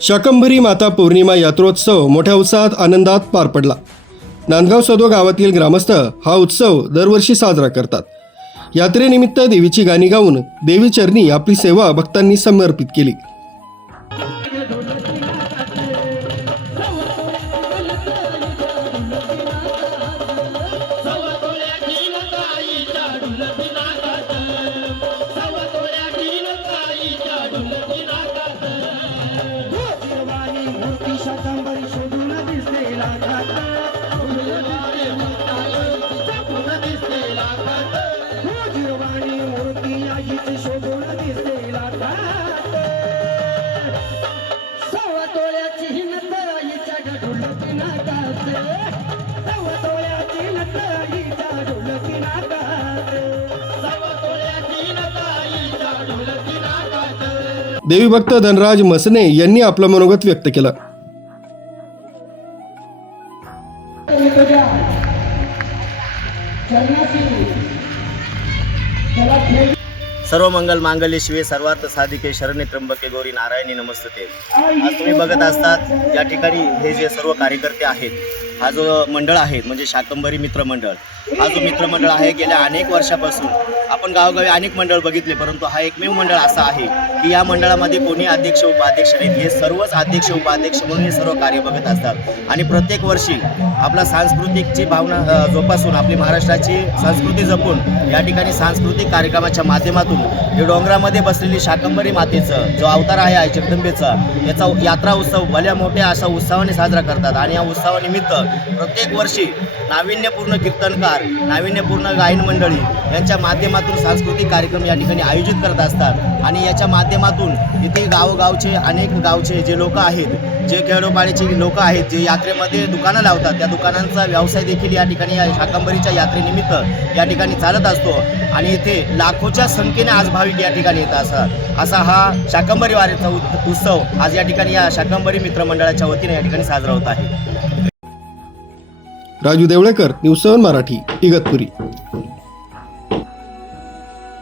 शाकंभरी माता पौर्णिमा यात्रोत्सव मोठ्या उत्साहात आनंदात पार पडला. नांदगाव सदो गावातील ग्रामस्थ हा उत्सव दरवर्षी साजरा करतात. यात्रेनिमित्त देवीची गाणी गाऊन देवी चरणी आपली सेवा भक्तांनी समर्पित केली. देवी भक्त धनराज मसने यांनी आपलं मनोगत व्यक्त केलं. सर्व मंगल मांगल्ये शिवे सर्वार्थ साधिके शरण्ये त्र्यंबके गौरी नारायणी नमस्तते. आज तुम्ही बघत असतात या ठिकाणी हे जे सर्व कार्यकर्ते आहेत, हा जो मंडळ आहे म्हणजे शाकंभरी मित्र मंडळ, हा जो मित्रमंडळ आहे गेल्या अनेक वर्षापासून आपण गावोगावी अनेक मंडळ बघितले, परंतु हा एकमेव मंडळ असा आहे की या मंडळामध्ये कोणी अध्यक्ष उपाध्यक्ष नाहीत. हे सर्वच अध्यक्ष उपाध्यक्ष म्हणून हे सर्व कार्य बघत असतात आणि प्रत्येक वर्षी आपला सांस्कृतिकची भावना जोपासून आपली महाराष्ट्राची संस्कृती जपून या ठिकाणी सांस्कृतिक कार्यक्रमाच्या माध्यमातून हे डोंगरामध्ये बसलेली शाकंभरी मातेचं जो अवतार आहे जगदंबेचा, याचा यात्रा उत्सव भल्या मोठ्या अशा उत्सवाने साजरा करतात. आणि या उत्सवानिमित्त प्रत्येक वर्षी नाविन्यपूर्ण कीर्तनकार, नाविन्यपूर्ण गायन मंडळी यांच्या माध्यमातून सांस्कृतिक कार्यक्रम या ठिकाणी आयोजित करत असतात. आणि याच्या माध्यमातून इथे गावोगावचे अनेक गावचे जे लोक आहेत, जे खेडोपाडीचे लोक आहेत, जे यात्रेमध्ये दुकानं लावतात, त्या दुकानांचा व्यवसाय देखील या ठिकाणी या शाकंभरीच्या यात्रेनिमित्त या ठिकाणी चालत असतो. आणि इथे लाखोच्या संख्येने आज भाविक या ठिकाणी येत असतात. असा हा शाकंभरी वारीचा उत्सव आज या ठिकाणी या शाकंभरी मित्रमंडळाच्या वतीने या ठिकाणी साजरा होत आहे. राजू देवळेकर, न्यूज 7 मराठी, इगतपुरी.